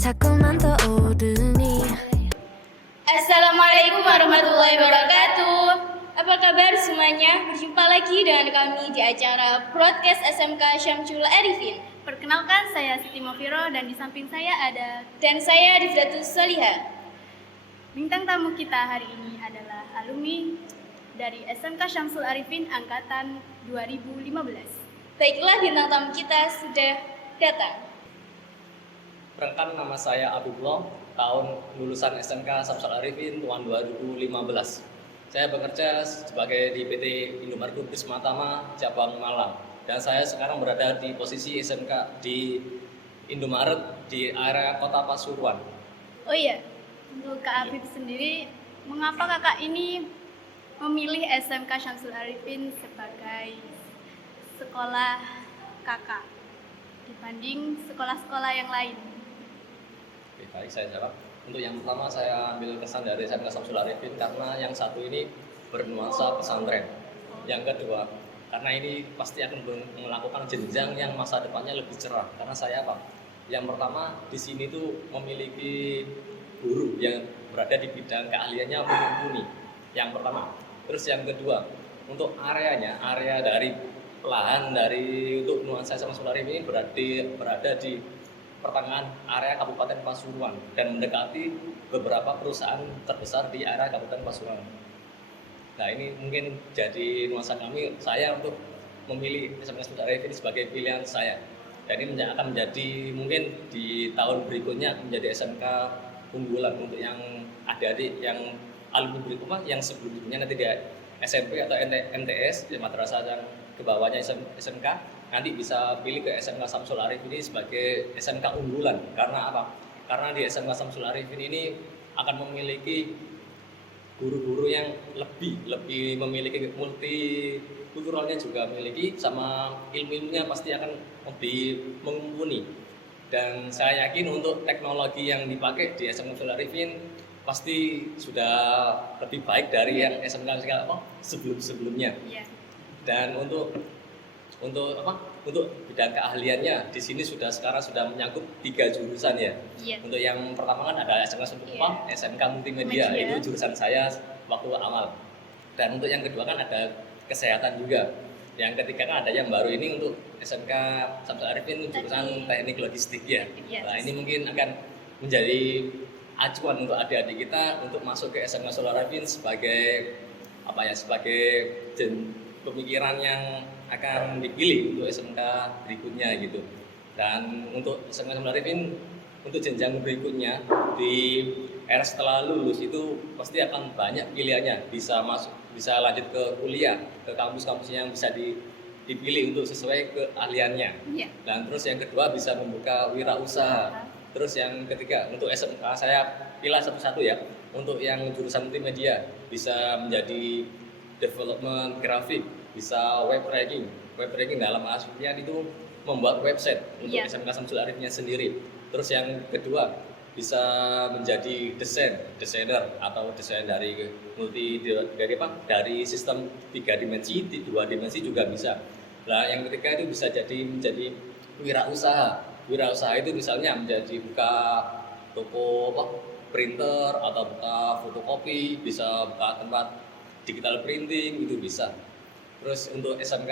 자꾸만 떠오르니. Assalamualaikum warahmatullahi wabarakatuh. Apa kabar semuanya? Berjumpa lagi dengan kami di acara broadcast SMK Syamsul Arifin. Perkenalkan, saya Siti Mofiro dan di samping saya ada Dan saya Rifdatus Soliha. bintang tamu kita hari ini adalah alumni dari SMK Syamsul Arifin angkatan 2015. Baiklah, bintang tamu kita sudah datang. Perkenalkan, nama saya Abdullah, tahun lulusan SMK Syamsul Arifin tahun 2015. Saya bekerja sebagai di PT Indomaret Group Prisma Tama, cabang Malang. Dan saya sekarang berada di posisi SMK di Indomaret di area Kota Pasuruan. Oh iya, untuk Kak Afif sendiri, mengapa kakak ini memilih SMK Syamsul Arifin sebagai sekolah kakak dibanding sekolah-sekolah yang lain? Oke, baik, saya jawab. Untuk yang pertama, saya ambil kesan dari SMK Syamsul Arifin karena yang satu ini bernuansa pesantren. Yang kedua, karena ini pasti akan melakukan jenjang yang masa depannya lebih cerah. Karena saya apa? Yang pertama, di sini tuh memiliki guru yang berada di bidang keahliannya mumpuni. Yang pertama. Terus yang kedua, untuk areanya, area dari lahan dari untuk nuansa Syamsul Arifin ini berada di pertengahan area Kabupaten Pasuruan dan mendekati beberapa perusahaan terbesar di area Kabupaten Pasuruan. Nah, ini mungkin jadi nuansa saya untuk memilih SMK Syamsul Arifin sebagai pilihan saya. Dan ini akan menjadi mungkin di tahun berikutnya menjadi SMK unggulan untuk yang adik-adik yang alumni berikutnya yang sebelumnya nanti di SMP atau MTS di madrasah yang ke bawahnya SMK nanti bisa pilih ke SMK Syamsul Arifin ini sebagai SMK unggulan. Karena apa? Karena di SMK Syamsul Arifin ini akan memiliki guru-guru yang lebih memiliki multikulturalnya juga memiliki, sama ilmu-ilmunya pasti akan lebih mumpuni. Dan saya yakin untuk teknologi yang dipakai di SMK Syamsul Arifin pasti sudah lebih baik dari yang SMK sebelum-sebelumnya. Dan untuk bidang keahliannya di sini sekarang sudah menyangkut 3 jurusan ya. Untuk yang pertama kan ada SMK Multimedia, itu jurusan saya waktu awal. Dan untuk yang kedua kan ada kesehatan juga. Yang ketiga kan ada yang baru ini untuk SMK Syamsul Arifin jurusan teknik logistik ya. Nah, ini mungkin akan menjadi acuan untuk adik-adik kita untuk masuk ke SMK Syamsul Arifin sebagai pemikiran yang akan dipilih untuk SMK berikutnya gitu. Dan untuk SMK Syamsul Arifin untuk jenjang berikutnya di era setelah lulus itu pasti akan banyak pilihannya, bisa lanjut ke kuliah, ke kampus-kampus yang bisa dipilih untuk sesuai keahliannya. Dan terus yang kedua bisa membuka wirausaha. Terus yang ketiga untuk SMK saya pilih satu-satu ya. Untuk yang jurusan multimedia bisa menjadi development grafik, bisa web writing dalam aslinya itu membuat website untuk SMK Syamsul Arifnya sendiri. Terus yang kedua bisa menjadi desainer atau desain dari sistem 3 dimensi, 2 dimensi juga bisa. Nah, yang ketiga itu bisa menjadi wirausaha. Wirausaha itu misalnya menjadi buka toko printer atau buka fotokopi, bisa buka tempat digital printing, itu bisa. Terus untuk SMK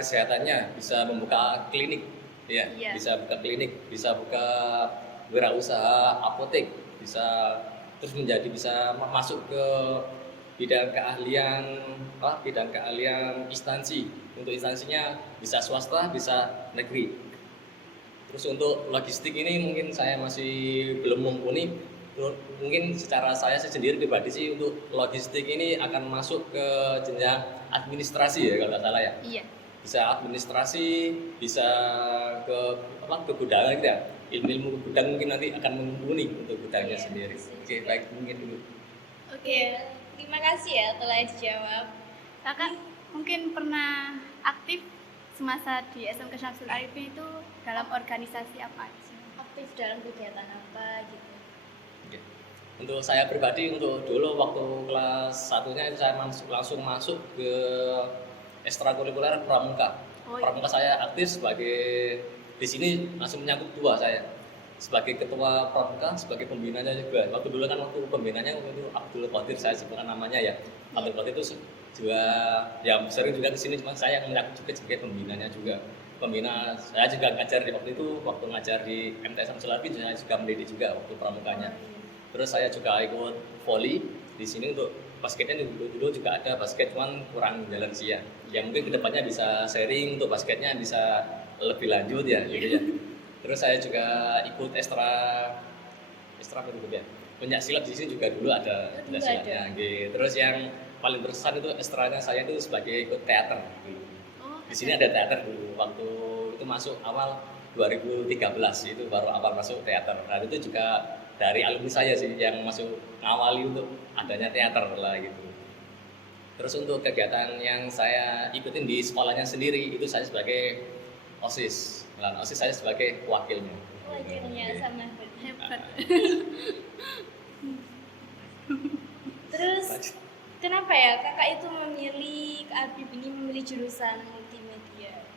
kesehatannya bisa membuka klinik, bisa buka klinik, bisa buka wirausaha apotek, bisa masuk ke bidang keahlian instansi. Untuk instansinya bisa swasta, bisa negeri. Terus untuk logistik ini mungkin saya masih belum mumpuni. Mungkin secara saya sendiri pribadi sih untuk logistik ini akan masuk ke jenjang administrasi ya kalau tidak salah ya. Bisa administrasi, bisa ke gudang gitu ya. Ilmu gudang mungkin nanti akan mumpuni untuk gudangnya sendiri. Oke, baik, mungkin dulu. Oke, terima kasih ya telah dijawab. Kakak mungkin pernah aktif semasa di SMK Syamsul Arifin itu dalam organisasi apa aja? Aktif dalam kegiatan apa gitu? Oke. Untuk saya pribadi, untuk dulu waktu kelas 1-nya itu saya langsung masuk ke ekstrakurikuler pramuka. Pramuka saya aktif sebagai di sini langsung menyangkut 2 saya. sebagai ketua pramuka, sebagai pembinanya juga. Waktu dulu kan waktu pembinanya waktu itu Abdul Qadir, saya sebutkan namanya ya. Abdul Qadir itu juga ya sering juga ke sini, cuma saya yang menjabat juga sebagai pembinanya juga. Pembina saya juga ngajar di waktu itu, waktu ngajar di MTS Syamsul Arifin saya juga mendidik juga waktu pramukanya. Terus saya juga ikut volley di sini untuk basketnya dulu juga ada basket, cuman kurang jalan sih ya. Ya mungkin kedepannya bisa sharing untuk basketnya bisa lebih lanjut ya gitu ya. Terus saya juga ikut ekstra apa itu ya? Pencak silat di sini juga dulu ada pencak silatnya. Gitu. Terus yang paling berkesan itu ekstranya saya itu sebagai ikut teater dulu. Di sini ada teater dulu waktu itu masuk awal 2013 itu baru awal masuk teater. Nah itu juga dari alumni saya sih yang masuk ngawali untuk adanya teater lah gitu. Terus untuk kegiatan yang saya ikutin di sekolahnya sendiri itu saya sebagai OSIS. Nah, OSIS saya sebagai wakilnya. Wakilnya sama Hebat. Terus kenapa ya kakak itu memilih, Kak Habib ini memilih jurusan multimedia?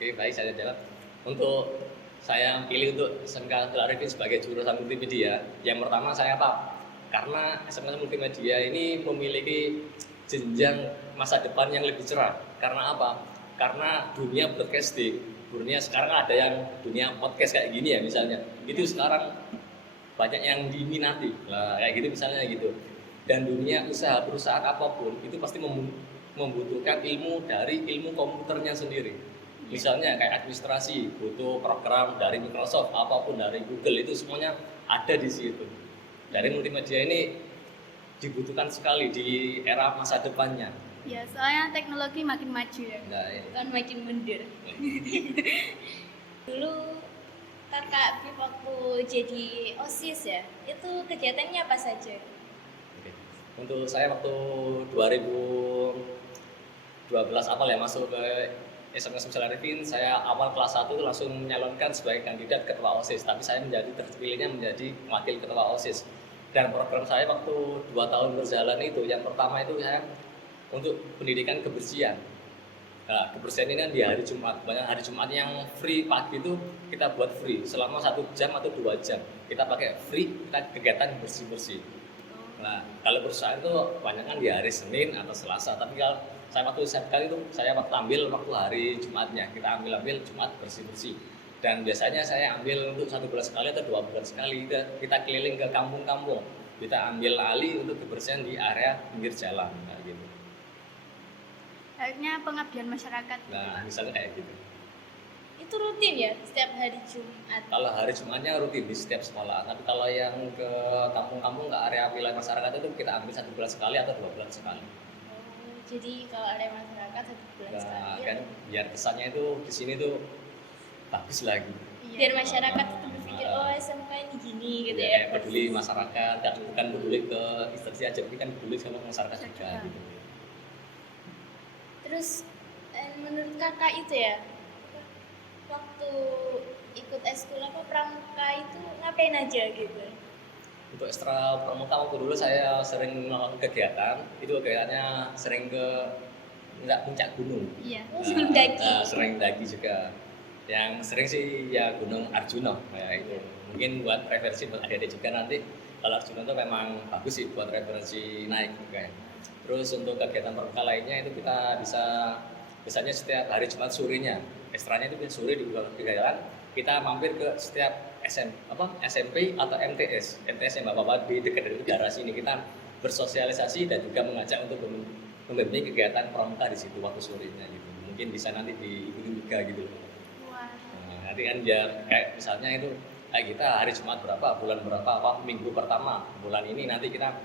Oke, baik, saya jawab. Untuk saya pilih untuk SMK Syamsul Arifin sebagai jurusan multimedia, yang pertama saya apa? Karena SMK Multimedia ini memiliki jenjang masa depan yang lebih cerah. Karena apa? Karena dunia broadcasting, dunia sekarang ada yang dunia podcast kayak gini ya misalnya, itu sekarang banyak yang diminati lah kayak gitu misalnya gitu. Dan dunia usaha perusahaan apapun itu pasti membutuhkan ilmu dari ilmu komputernya sendiri. Misalnya kayak administrasi butuh program dari Microsoft, apapun dari Google, itu semuanya ada di situ. Dari multimedia ini dibutuhkan sekali di era masa depannya. Ya, soalnya teknologi makin maju ya. Nah, ini. Kan makin mundur. Dulu kakak Habib waktu jadi OSIS ya, itu kegiatannya apa saja? Oke. Untuk saya waktu 2012 awal ya masuk ke SMK Syamsul Arifin, saya awal kelas 1 itu langsung menyalonkan sebagai kandidat ketua OSIS, tapi saya terpilihnya menjadi wakil ketua OSIS. Dan program saya waktu 2 tahun berjalan itu, yang pertama itu saya untuk pendidikan kebersihan. Nah, kebersihan ini kan di hari Jumat, banyak hari Jumat yang free pagi itu kita buat free selama 1 jam atau 2 jam. Kita pakai free, kita kegiatan bersih-bersih. Nah, kalau perusahaan itu banyak kan di hari Senin atau Selasa, tapi kalau saya waktu SMK itu saya ambil waktu hari Jumatnya, kita ambil Jumat bersih-bersih. Dan biasanya saya ambil untuk 1 bulan sekali atau 2 bulan sekali, kita keliling ke kampung-kampung, kita ambil alih untuk kebersihan di area pinggir jalan, kayak gitu. Kayaknya pengabdian masyarakat. Nah, misalnya kayak gitu. Itu rutin ya setiap hari Jumat? Kalau hari Jumatnya rutin di setiap sekolah, tapi kalau yang ke kampung-kampung, ke area wilayah masyarakat itu kita ambil 1 bulan sekali atau 2 bulan sekali. Oh, jadi kalau ada masyarakat 1 bulan Nah, sekali kan biar kesannya itu di sini tuh bagus lagi. biar masyarakat itu berpikir oh SMK ini gini gitu ya. Kayak peduli masyarakat, bukan peduli ke instansi aja, tapi kan peduli sama masyarakat juga gitu. Terus menurut kakak itu ya, waktu ikut eskul apa pramuka itu ngapain aja gitu? Untuk ekstra pramuka waktu dulu saya sering melakukan kegiatan, itu kegiatannya sering ke puncak gunung. Iya. Sering daki. Sering daki juga. Yang sering sih ya Gunung Arjuna kayak itu. Mungkin buat referensi buat adik-adik juga nanti. Kalau Arjuna itu memang bagus sih buat referensi naik kayak. Terus untuk kegiatan pramuka lainnya itu kita bisa biasanya setiap hari Jumat sorenya. Ekstranya itu sore di kegiatan kita mampir ke setiap SMP atau MTS yang bapak-bapak di dekat dari daerah sini, kita bersosialisasi dan juga mengajak untuk membimbing kegiatan pramuka di situ waktu sorenya gitu. Mungkin bisa nanti diikuti juga gitu. Nah, nanti kan biar kayak misalnya itu kayak kita hari Jumat berapa, bulan berapa, minggu pertama bulan ini nanti kita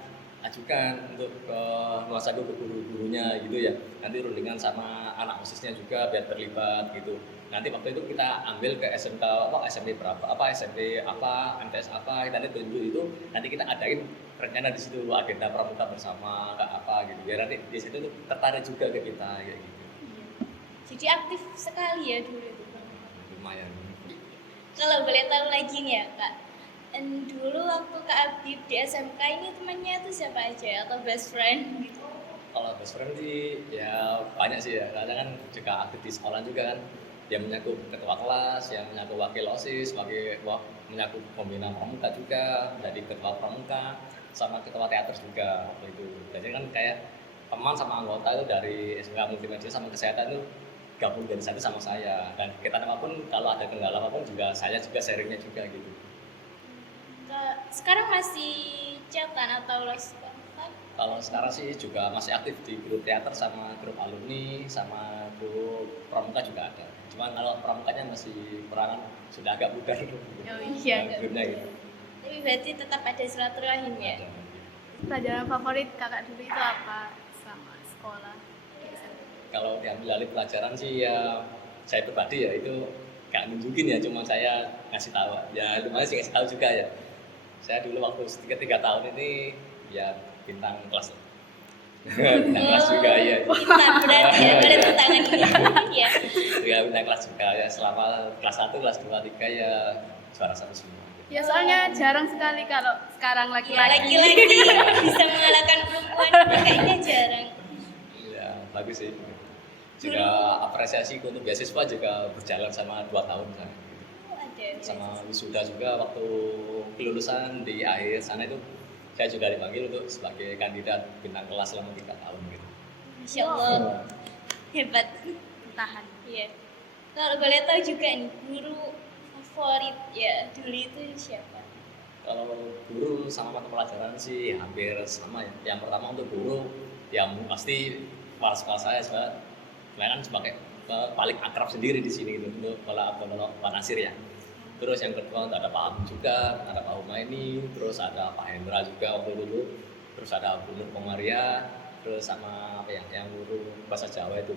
ajukan untuk ke nuansa ke guru-gurunya gitu ya. Nanti rundingan sama anak OSISnya juga biar terlibat gitu. Nanti waktu itu kita ambil ke SMK SMP berapa, SMP apa, MTS apa, kita nanti tunjuk itu, nanti kita adain rencana di situ agenda pramuka bersama kayak apa gitu. Biar nanti di situ tuh tertarik juga ke kita kayak gitu. Jadi aktif sekali ya dulu itu. Lumayan. Kalau boleh tahu lagi nih ya Kak, dulu waktu Kak Habib di SMK ini temannya itu siapa aja atau best friend gitu? Kalau best friend sih ya banyak sih ya, karena kan juga aktif di sekolah juga kan. yang menyakup ketua kelas, yang menyakup wakil OSIS, menyakup pembina pramuka juga, jadi ketua pramuka, sama ketua teater juga waktu itu. Jadi kan kayak teman sama anggota itu dari SMK Multimedia sama Kesehatan itu gabung jadi satu sama saya. Dan kita apapun kalau ada kendala apapun juga saya juga sharingnya juga gitu. Sekarang masih chatan atau live? Kalau sekarang sih juga masih aktif di grup teater sama grup alumni sama grup pramuka juga ada. Cuman kalau pramukanya masih perangan sudah agak pudar. Oh iya. Grupnya gitu. Tapi berarti tetap ada silaturahim ya? Pelajaran favorit kakak dulu itu apa selama sekolah? Kalau diambil alih pelajaran sih ya saya pribadi ya itu gak nunjukin ya, cuma saya ngasih tahu ya, lumayan sih ngasih tahu juga ya. Saya dulu waktu 3 tahun ini ya bintang kelas bintang kelas juga ya. Bintang berarti ya, ada tantangan ini ya. Ya bintang kelas juga ya, selama kelas 1, kelas 2, 3 ya juara 1 semua. Ya soalnya jarang sekali kalau sekarang Ya, laki-laki. laki-laki bisa mengalahkan perempuan kayaknya jarang. Ya bagus sih. Juga apresiasi untuk beasiswa juga berjalan sama 2 tahun saya. Ada. Sama wisuda juga waktu kelulusan di akhir sana itu saya juga dipanggil untuk sebagai kandidat bintang kelas selama 3 tahun gitu. Masya Allah, hebat. Tahan. Iya. Kalau boleh tahu juga nih, guru favorit ya dulu itu siapa? Kalau guru sama mata pelajaran sih hampir sama ya. Yang pertama untuk guru yang pasti kepala sekolah saya sebenarnya kan sebagai paling akrab sendiri di sini gitu untuk Pak Nasir ya. Terus yang kedua ada Pak Abu juga, ada Pak Humaini, terus ada Pak Hendra juga waktu dulu, terus ada Bu Nur Komaria, terus sama apa yang guru bahasa Jawa itu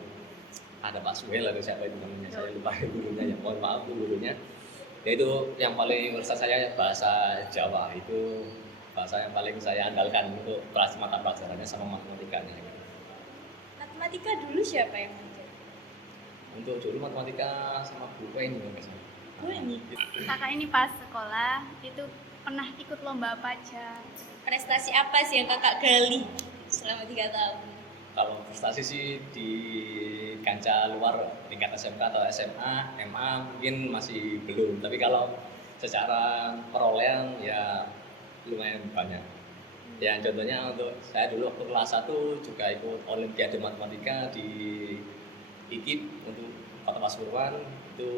ada Pak Suhel atau siapa itu namanya, saya lupa gurunya ya, mohon maaf tuh gurunya. Ya itu yang paling menurut saya bahasa Jawa, itu bahasa yang paling saya andalkan untuk mata pelajarannya sama matematikanya. Matematika dulu siapa yang ngajar? Untuk dulu matematika sama Bu ini nggak sih? Bu ini. Kakak ini pas sekolah itu pernah ikut lomba apa aja? Prestasi apa sih yang kakak gali selama 3 tahun? Kalau prestasi sih di kancah luar tingkat SMK atau SMA, MA mungkin masih belum. Tapi kalau secara perolehan ya lumayan banyak. Ya contohnya untuk saya dulu waktu kelas 1 juga ikut Olimpiade Matematika di IKIP untuk Kota Pasuruan, itu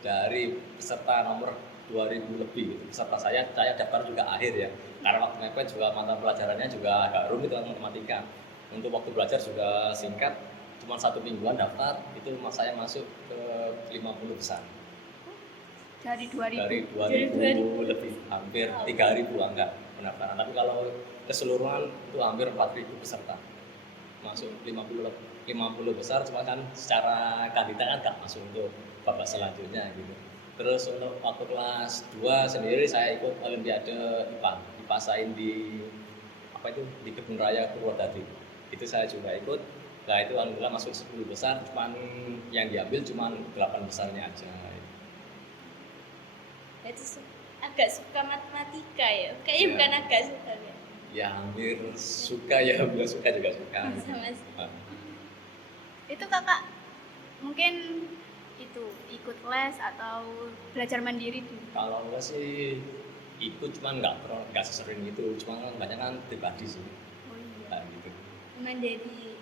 dari peserta nomor 2000 lebih gitu. Peserta saya daftar juga akhir ya. Karena waktu mepet juga mata pelajarannya juga agak rumit dengan matematika. Untuk waktu belajar juga singkat, cuma 1 mingguan daftar, itu saya masuk ke 50 besar. Dari 2000. Dari 2000 lebih, hampir 3000 angka pendaftaran. Tapi kalau keseluruhan itu hampir 4000 peserta. Masuk 50 besar, cuma kan secara kandidat kan nggak masuk untuk babak selanjutnya gitu. Terus untuk waktu kelas 2 sendiri saya ikut Olimpiade IPA Sains di di Kebun Raya Purwodadi. Itu saya juga ikut. Nah itu alhamdulillah masuk 10 besar, cuman yang diambil cuma 8 besarnya aja. Itu agak suka matematika ya? Kayaknya bukan agak suka ya? Ya hampir suka ya, hampir suka juga suka. Sama. Itu kakak mungkin itu ikut les atau belajar mandiri dulu? Kalau enggak sih ikut, cuman nggak sesering itu, cuma kan banyak kan pribadi sih. Oh iya. Nah, gitu. Cuman dari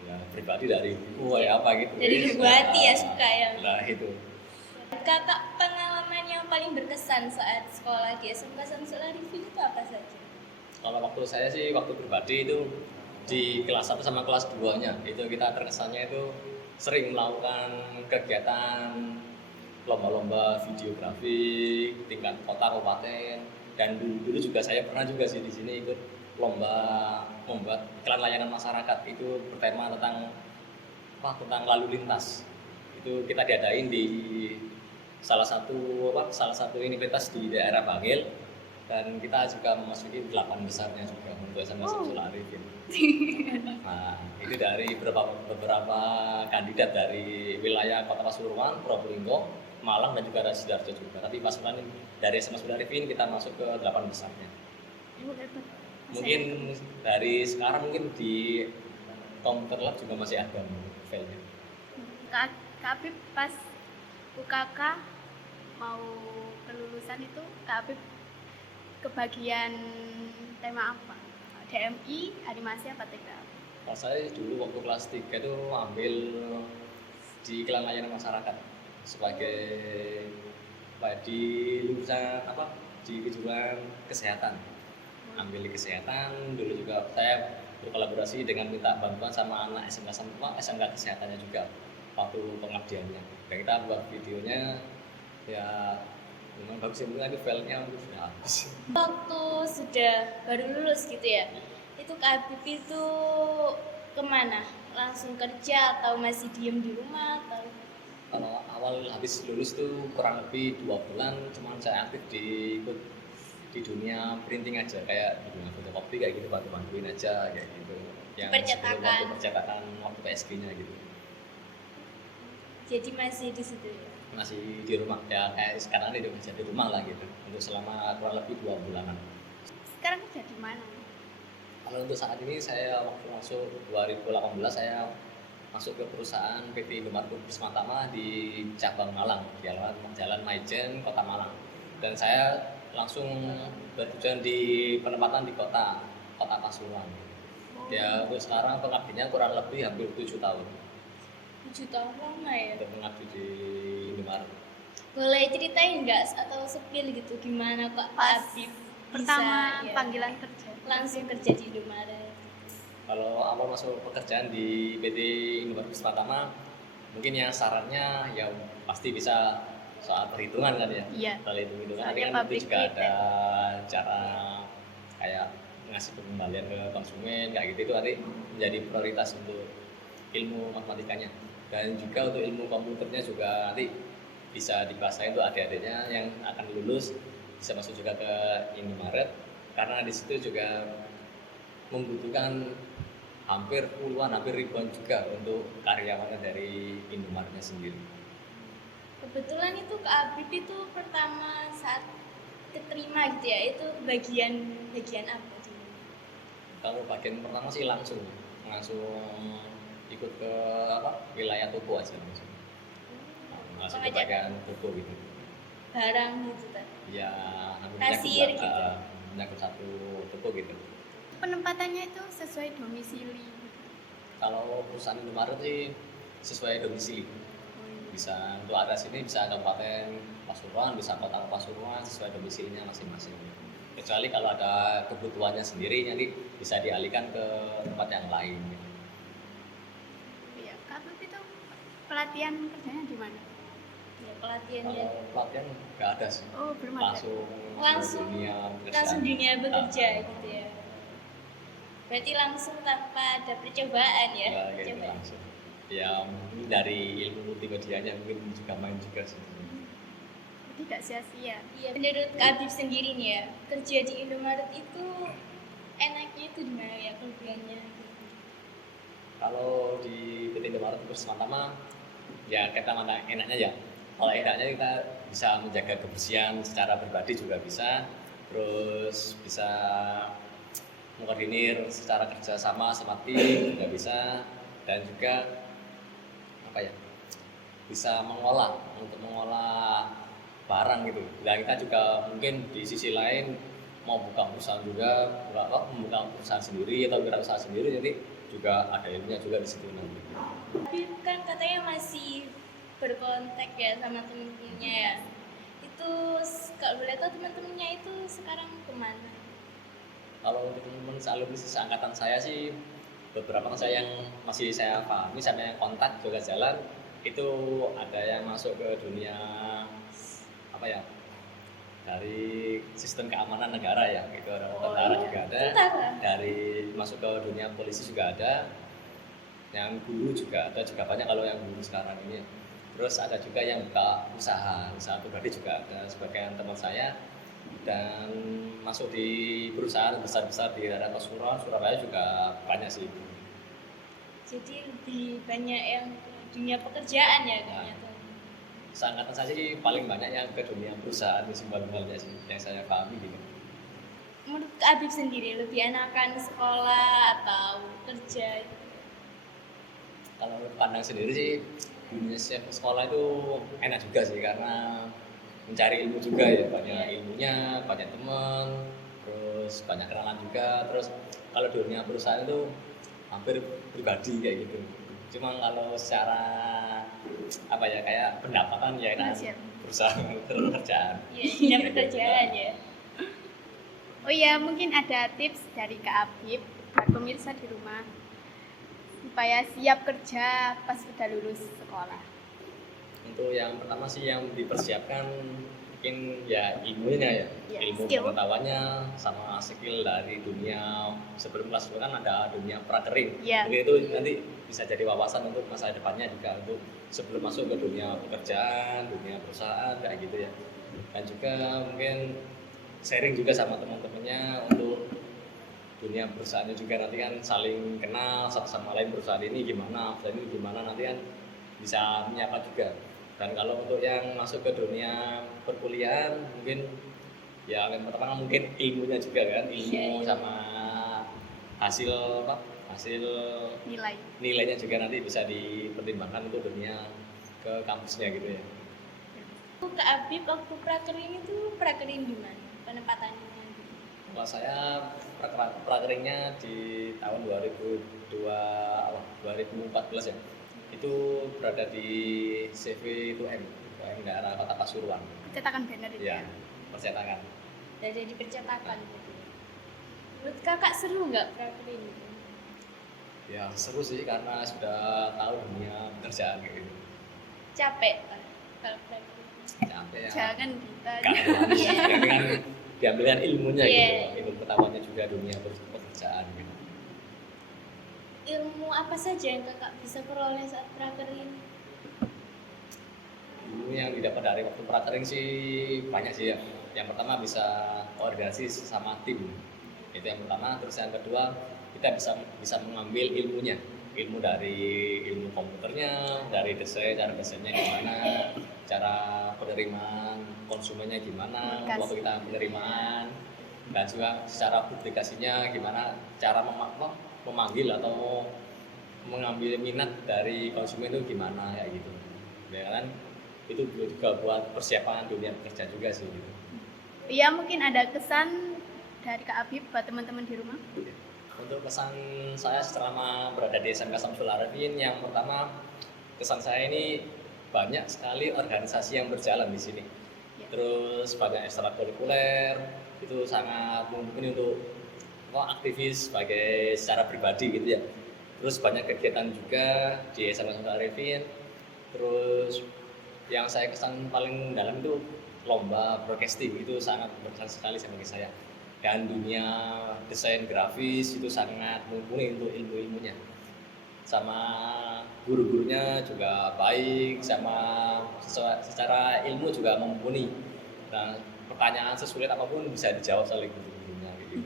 Ya pribadi dari buku ya apa gitu. dari ibu hati ya suka ya. Nah itu. Kakak pengalaman yang paling berkesan saat sekolah di SMK Syamsul Arifin itu apa saja? Kalau waktu saya sih waktu pribadi itu di kelas 1 sama kelas 2-nya itu kita terkesannya itu sering melakukan kegiatan lomba-lomba videografi tingkat kota kabupaten, dan dulu juga saya pernah juga sih di sini ikut lomba membuat iklan layanan masyarakat itu bertema tentang lalu lintas. Itu kita diadain di salah satu universitas di daerah Bangil, dan kita juga memasuki 8 besarnya juga untuk SMK Syamsul Arifin. Nah, itu dari beberapa kandidat dari wilayah Kota Pasuruan, Probolinggo, Malang, dan juga ada Sidoarjo juga. Tapi pasukan dari SMK Syamsul Arifin kita masuk ke 8 besarnya. Mungkin dari sekarang mungkin di Komputer Lab juga masih ada filenya. Kak Habib pas UKK mau kelulusan itu Kak Habib kebagian tema apa? DMI, animasi apa TK? Kalau saya dulu waktu kelas 3 itu ambil di iklan layanan masyarakat sebagai di lulusan di kejuruan kesehatan. Ambil di kesehatan, dulu juga saya berkolaborasi dengan minta bantuan sama anak SMK kesehatannya juga waktu pengabdiannya. Dan kita buat videonya ya memang bagus, tapi filenya sudah habis. Waktu sudah baru lulus gitu ya, itu Kak Habib itu kemana? Langsung kerja atau masih diem di rumah atau? Kalau awal habis lulus tuh kurang lebih 2 bulan, cuman saya aktif di dunia printing aja, kayak di dunia fotokopi kayak gitu, bantuin aja kayak gitu. Yang Percetakan. waktu percetakan waktu PSG-nya gitu. Jadi masih di situ ya? Masih di rumah ya, kayak sekarang ini kerja di rumah lah gitu untuk selama kurang lebih 2 bulanan. Sekarang kerja di mana? Kalau untuk saat ini saya waktu masuk 2018 saya masuk ke perusahaan PT Indomaret Prisma Tama di cabang Malang, di Jalan Maijen, Kota Malang. Dan saya langsung bertujuan di penempatan di kota Pasuruan. Ya untuk sekarang pengabdiannya kurang lebih hampir 7 tahun 7 tahun lama ya? untuk mengabdi di Indomaret. Boleh ceritain nggak atau sepil gitu gimana Kak Pas Habib pertama bisa, ya, panggilan kerja. langsung kerja di Indomaret? Kalau awal masuk pekerjaan di PT Indomaret Prisma Tama, mungkin ya syaratnya ya pasti bisa soal perhitungan kan ya. Iya. Soal hitung-hitungan Soalnya kan itu pabrik juga retail. ada cara kayak ngasih pengembalian ke konsumen kayak gitu, itu nanti menjadi prioritas untuk ilmu matematikanya. Dan juga untuk ilmu komputernya juga nanti bisa dikuasai untuk adik-adiknya yang akan lulus bisa masuk juga ke Indomaret, karena di situ juga membutuhkan hampir ribuan juga untuk karyawannya dari Indomaretnya sendiri. Kebetulan itu Kak Habib itu pertama saat keterima gitu ya, itu bagian apa dulu? Kalau bagian pertama sih langsung ikut ke wilayah toko aja langsung ke Pengajak bagian toko gitu. barang gitu kan? Ya hampir Kasir gitu. menyangkut satu toko gitu. Penempatannya itu sesuai domisili. Kalau perusahaan Indomaret sih sesuai domisili. Bisa untuk area sini bisa Kabupaten Pasuruan, bisa Kota Pasuruan, sesuai domisilinya masing-masing. Kecuali kalau ada kebutuhannya sendiri, nanti bisa dialihkan ke tempat yang lain. Iya, Kak Habib itu pelatihan kerjanya di mana? Ya, pelatihannya Kalau pelatihan nggak ada sih, Oh, belum ada. Langsung langsung dunia bekerja gitu ya. Berarti langsung tanpa ada percobaan ya? Ya, gitu, Percobaan. langsung. Ya mungkin dari ilmu multimedianya mungkin juga main juga sih. Jadi nggak sia-sia. Iya, menurut Kak Habib sendiri nih ya, kerja di Indomaret itu enaknya itu di mana ya, kelebihannya? Kalau di PT Indomaret Prisma Tama, ya kita mana enaknya ya. Kalau enaknya kita bisa menjaga kebersihan secara pribadi juga bisa, terus bisa mengkoordinir secara kerjasama sama tim juga bisa, dan juga bisa mengolah barang gitu. Dan kita juga mungkin di sisi lain mau buka perusahaan juga, membuka perusahaan sendiri atau wirausaha sendiri, jadi juga ada ilmunya juga di situ nanti. Habib kan katanya masih berkontak ya sama temen-temennya ya. Itu kalau boleh tahu teman-temannya itu sekarang kemana? Kalau untuk teman-teman alumni seangkatan saya sih, beberapa teman saya yang masih saya pahami sampai kontak juga jalan, itu ada yang masuk ke dunia dari sistem keamanan negara ya, itu ada tentara iya. juga ada, Tentara. dari masuk ke dunia polisi juga ada, yang guru juga ada, juga banyak kalau yang guru sekarang ini. Terus ada juga yang buka usaha pribadi juga ada sebagian teman saya, dan masuk di perusahaan besar-besar di daerah Pasuruan, Surabaya juga banyak sih. Jadi lebih banyak yang dunia pekerjaan ya kayaknya tuh. Seangkatan saya sih paling banyak yang ke dunia perusahaan banyak sih yang saya pahami gitu. Menurut Kak Habib sendiri lebih enakan sekolah atau kerja? Kalau pandang sendiri sih dunia sekolah itu enak juga sih karena mencari ilmu juga ya, banyak ilmunya, banyak teman, terus banyak kenalan juga. Terus kalau dunia perusahaan itu hampir pribadi kayak gitu. Cuma kalau secara apa ya, kayak pendapatan ya kan perusahaan kerjaan. Iya, dapat kerjaan ya. Oh iya, mungkin ada tips dari Kak Habib buat pemirsa di rumah supaya siap kerja pas sudah lulus sekolah. Untuk yang pertama sih yang dipersiapkan mungkin ya ilmunya ya, Ya, ilmu skill. pengetahuannya sama skill dari dunia sebelum kelas 10 kan ada dunia prakering. Ya. Jadi itu nanti bisa jadi wawasan untuk masa depannya juga untuk sebelum masuk ke dunia pekerjaan, dunia perusahaan kayak gitu ya. Dan juga mungkin sharing juga sama teman-temannya untuk dunia perusahaannya juga, nanti kan saling kenal satu sama lain, perusahaan ini gimana, perusahaan ini gimana, nanti kan bisa menyapa juga. Dan kalau untuk yang masuk ke dunia perkuliahan mungkin ya yang pertama mungkin ilmunya juga kan, ilmu sama hasil Nilai. nilainya juga nanti bisa dipertimbangkan untuk dunia ke kampusnya gitu ya. Kak Habib waktu prakerin itu prakerin di mana? Penempatannya? Kalau saya prakeringnya di tahun 2014 ya, itu berada di CV2M, daerah Kota Pasuruan. Cetakan banner itu Ya, ya. percetakan. Dari di percetakan gitu. Menurut kakak seru nggak prakerin itu? Ya seru sih karena sudah tahu dunia pekerjaan kayak gitu. Capek kan kalau prakerin? Capek ya. Jangan ditanya. Gak terlalu sih, tapi kan diambilkan ilmunya Iya. gitu, ilmu pengetahuannya juga dunia pekerjaan gitu. Ilmu apa saja yang kakak bisa peroleh saat prakerin? Ilmu yang didapat dari waktu prakering sih banyak sih ya. Yang pertama bisa koordinasi sama tim, itu yang pertama. Terus yang kedua kita bisa mengambil ilmunya, ilmu dari ilmu komputernya, dari desain, cara desainnya gimana, cara penerimaan konsumennya gimana, Komunikasi. waktu kita penerimaan, dan juga secara publikasinya gimana, cara memanggil atau mengambil minat dari konsumen itu gimana kayak gitu. Ya kan itu juga buat persiapan dunia kerja juga sih gitu. Iya, mungkin ada kesan dari Kak Habib buat teman-teman di rumah. Untuk kesan saya selama berada di SMK Syamsul Arifin, yang pertama kesan saya ini banyak sekali organisasi yang berjalan di sini. Ya. Terus banyak ekstrakurikuler, itu sangat mungkin untuk aktivis sebagai secara pribadi gitu ya. Terus banyak kegiatan juga di SMK Syamsul Arifin. Terus yang saya kesan paling dalam itu lomba broadcasting, itu sangat berkesan sekali bagi saya. Dan dunia desain grafis itu sangat mumpuni untuk ilmu-ilmunya. Sama guru-gurunya juga baik, sama secara ilmu juga mumpuni. Dan pertanyaan sesulit apapun bisa dijawab oleh guru-gurunya gitu.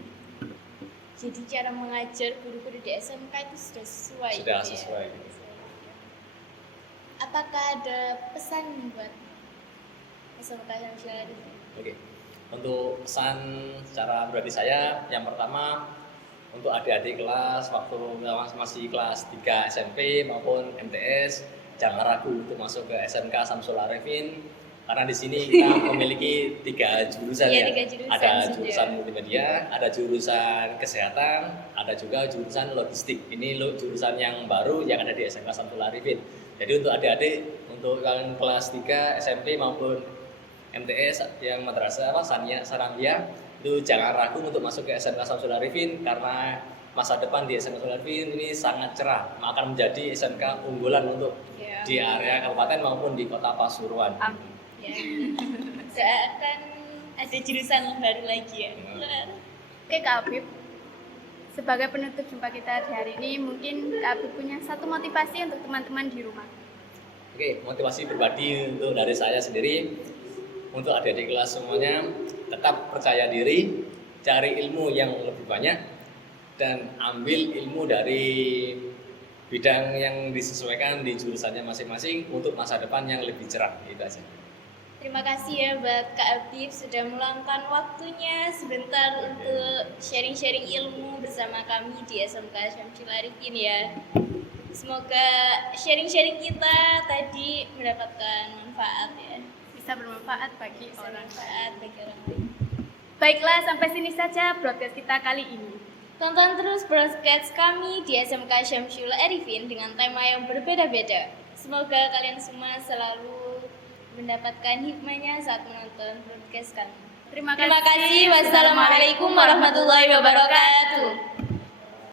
Jadi cara mengajar guru-guru di SMK itu sudah sesuai. Sudah gitu ya? sesuai gitu. Apakah ada pesan buat SMK Syamsul Arifin? Oke. Untuk pesan secara pribadi saya, yang pertama untuk adik-adik kelas waktu masih kelas 3 SMP maupun MTS, jangan ragu untuk masuk ke SMK Syamsul Arifin karena di sini kita memiliki 3 jurusan Iya, ya. 3 jurusan Ada sudah. jurusan multimedia, ada jurusan kesehatan, ada juga jurusan logistik. Ini jurusan yang baru yang ada di SMK Syamsul Arifin. Jadi untuk adik-adik, untuk kalian kelas 3 SMP maupun MTS yang madrasah Sanawiyah, itu jangan ragu untuk masuk ke SMK Syamsul Arifin karena masa depan di SMK Syamsul Arifin ini sangat cerah, akan menjadi SMK unggulan untuk Ya. di area kabupaten maupun di kota Pasuruan. Amin. Ya. Gak akan ada jurusan baru lagi ya. Oke Kak Habib, sebagai penutup jumpa kita di hari ini, mungkin Kak Habib punya satu motivasi untuk teman-teman di rumah. Oke, motivasi pribadi untuk dari saya sendiri, untuk adik-adik kelas semuanya, tetap percaya diri, cari ilmu yang lebih banyak, dan ambil ilmu dari bidang yang disesuaikan di jurusannya masing-masing untuk masa depan yang lebih cerah. Itu aja. Terima kasih ya buat Kak Habib sudah meluangkan waktunya sebentar untuk sharing-sharing ilmu bersama kami di SMK Syamsul Arifin ya. Semoga sharing-sharing kita tadi mendapatkan manfaat ya. Bisa bermanfaat bagi Bisa orang. bermanfaat bagi orang lain. Baiklah, sampai sini saja broadcast kita kali ini. Tonton terus broadcast kami di SMK Syamsul Arifin dengan tema yang berbeda-beda. Semoga kalian semua selalu mendapatkan hikmahnya saat menonton broadcast kami. Terima Terima kasih. Wassalamualaikum warahmatullahi wabarakatuh.